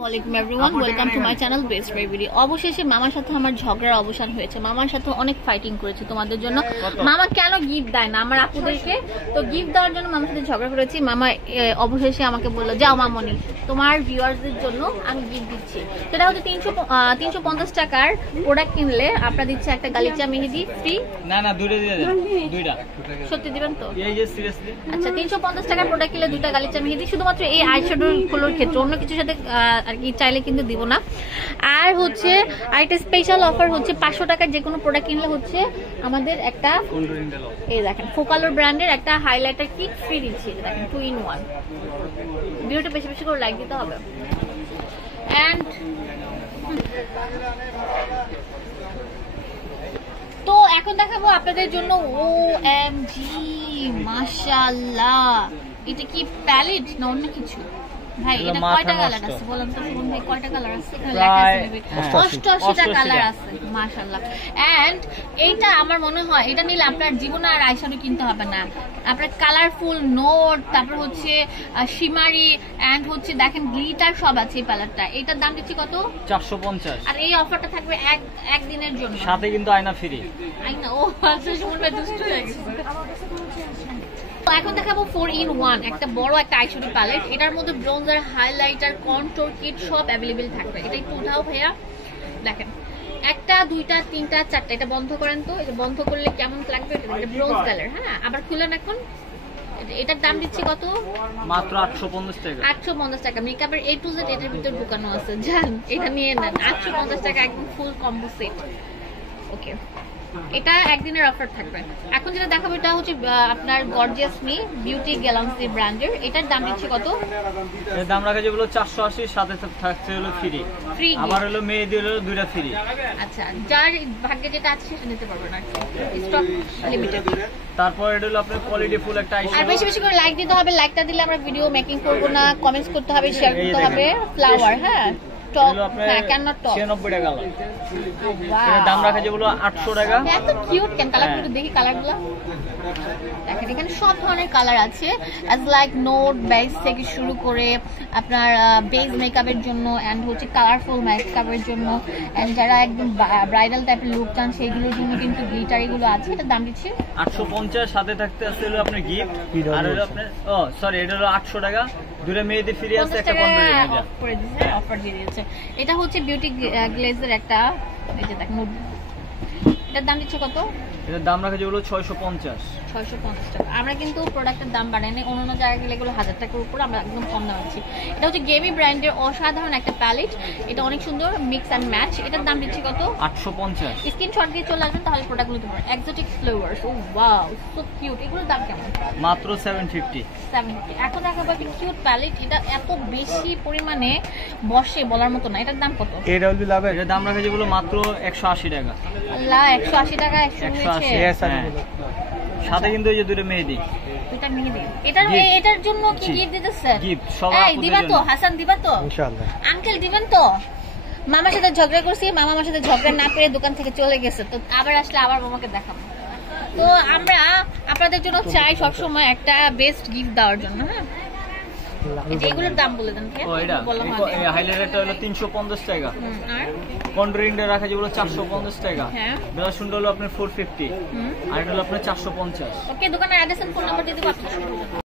ওয়ালাইকুম everyone, welcome to my channel best baby. অবশেষে মামার সাথে আমার ঝগড়ার অবসান হয়েছে। মামার সাথে অনেক ফাইটিং করেছি তোমাদের জন্য। মামা কেন গিফট দেয় না আমার আপুদেরকে, তো গিফট দেওয়ার জন্য মামার সাথে ঝগড়া করেছি। মামা অবশেষে আমাকে বললো, যাও মামনি, তোমার ভিউয়ার্সদের জন্য আমি গিফট দিচ্ছি। সেটা হচ্ছে 350 টাকার প্রোডাক্ট কিনলে আপনারা দিচ্ছে একটা গালিচা মেহেদি ফ্রি। না না, দুইটা সত্যি দিবেন তো? এই যে সিরিয়াসলি, আচ্ছা 350 টাকার প্রোডাক্ট কিনলে দুইটা গালিচা মেহেদি, শুধুমাত্র এই আইশ্যাডো গুলোর ক্ষেত্রে, অন্য কিছুর সাথে আর কি চাইলে কিন্তু দিব না। আর হচ্ছে আরেকটা স্পেশাল অফার হচ্ছে 500 টাকার যে কোনো প্রোডাক্ট কিনলে হচ্ছে আমাদের একটা এই দেখেন ফোকালোর ব্র্যান্ডের একটা হাইলাইটার কিট ফ্রি দিচ্ছি। দেখেন 2 in 1। ভিডিওটা বেশি বেশি করে লাইক দিতে হবে। এন্ড তো এখন দেখাবো আপনাদের জন্য OMG মাশাআল্লাহ, এটা কি প্যালেট না অন্য কিছু? ভাই এটা কয়টা কালার আছে বলেন তো? শুনুন ভাই, কয়টা কালার আছে? এখানে লেখা আছে 88টা কালার আছে মাশাআল্লাহ। এন্ড এইটা আমার মনে হয় এটা নিলে আপনার জীবনে আর আইশ্যাডো কিনতে হবে না। আপনার কালারফুল নোট, তারপর হচ্ছে শিমারি এন্ড হচ্ছে দেখেন গ্লিটার সব আছে এই প্যালেটটা। এটার দাম দিচ্ছি কত? 450। আর এই অফারটা থাকবে এক দিনের জন্য, সাথে কিন্তু আয়না ফ্রি। আয়না ও আচ্ছা, শুনুন ভাই দুষ্ট হয়ে গেছে। এখন দেখাবো 4 in 1 একটা বড় একটা আইশ্যাডো প্যালেট। এটার মধ্যে ব্রোঞ্জার, হাইলাইটার, কন্ট্যুর কিট সব অ্যাভেলেবেল থাকবে। এটা একটু উঠাও ভাইয়া, দেখেন একটা, দুইটা, তিনটা, চারটা। এটা বন্ধ করেন তো, এটা বন্ধ করলে কেমন লাগবে? এটা ব্রোঞ্জ কালার। হ্যাঁ, আবার খুলেন এখন। এটার দাম দিচ্ছি কত? মাত্র 850 টাকা। 850 টাকা। মেকআপের A to Z এটার ভিতর ঢুকানো আছে, জান এটা নিয়ে নেন। 850 টাকা একদম ফুল কম্বো সেট। ওকে, এটা একদিনের অফার থাকবে। এখন যেটা দেখাবো এটা হচ্ছে আপনার গর্জিয়াস মি বিউটি গ্যালাক্সি ব্র্যান্ডের। এটার দাম দিচ্ছি কত? এর দাম রাখা যেগুলো 480, সাথে থাকছে হলো ফ্রি। আবার হলো মেহেদি হলো দুইটা ফ্রি। আচ্ছা, যার ভাগ্যে যেটা আছে সেটা নিতে পারবেন আর স্টক লিমিটেড। তারপর এটা হলো আপনার কোয়ালিটি ফুল একটা আইশ্যাডো। আর বেশি বেশি করে লাইক দিতে হবে। লাইকটা দিলে আমরা ভিডিও মেকিং করব না। কমেন্টস করতে হবে, শেয়ার করতে হবে। ফ্লাওয়ার, হ্যাঁ টপ, হ্যাঁ কেন নট টপ, 96 টাকা। ওয়াও, এর দাম রাখা যেগুলো 800 টাকা। এত কিউট কেন কালারগুলো, দেখি কালারগুলো। দেখেন এখানে সব ধরনের কালার আছে, অ্যাজ লাইক নোট বেস থেকে শুরু করে আপনার বেস মেকআপের জন্য এন্ড হচ্ছে কালারফুল মেকআপের জন্য এন্ড যারা একদম ব্রাইডাল টাইপের লুক চান সেইগুলোর জন্য কিন্তু গ্লিটার এগুলো আছে। এটা দাম দিচ্ছি 850, সাথে থাকতে আছে হলো আপনার গিফট। আর হলো আপনার সরি, এটা হলো 800 টাকা। দুটো মেহেদি ফ্রি আছে, একটা কন্ট্রোল অফ করে দিয়েছে, অফার দিয়ে দিয়েছে। এটা হচ্ছে বিউটি গ্লেজের একটা, এই যে দেখেন এটার দাম দিচ্ছে কত? এটার দাম রাখা যেগুলো 650 টাকা। আমরা কিন্তু প্রোডাক্টের দাম বাড়াইনি, অন্য জায়গায় গেলে এগুলো 1000 টাকার উপর, আমরা একদম কম দাম দিচ্ছি। এটা হচ্ছে গেমি ব্র্যান্ডের অসাধারণ একটা প্যালেট। এটা অনেক সুন্দর, মিক্স অ্যান্ড ম্যাচ। এটার দাম দিচ্ছি কত? 850। স্ক্রিনশট দিয়ে চলে আসবেন, তাহলে প্রোডাক্টগুলো দিতে পারবেন। এক্সোটিক ফ্লেভারস, ও ওয়াও সো কিউট। এগুলোর দাম কেমন? মাত্র 750। এখন দেখাবো একটা কিউট প্যালেট। এটা এত বেশি পরিমাণে বসে বলার মতো না। এটার দাম কত? এটার দাম রাখা যেগুলো মাত্র 180 টাকা। আল্লাহ, 180 টাকা শুরু হয়েছে। সাথে কিন্তু এই যে দুটো মেহেদি, এটা মেহেদি। এটার জন্য কি গিফট দিতেছে? গিফট সব এই দিবা তো? হাসান দিবা তো? ইনশাআল্লাহ। আঙ্কেল দিবেন তো? মামার সাথে ঝগড়া করছি, মামা আমার সাথে ঝগড়া না পেরে দোকান থেকে চলে গেছে। তো আবার আসলে আবার মামাকে দেখাবো। তো আমরা আপনাদের জন্য চাই সবসময় একটা বেস্ট গিফট দেওয়ার জন্য। হ্যাঁ, এগুলোর দাম বলে দেন। এই হাইলাইটারটা হলো 350 টাকা। আর কন্ট্রোলিংটা রাখা যেগুলো 450 টাকা। হ্যাঁ, ব্লাশ হলো আপনার 450। আর এটা হলো আপনার 450। ওকে, দোকানের অ্যাড্রেস এন্ড ফোন নাম্বার দিয়ে দিব আপনাদের।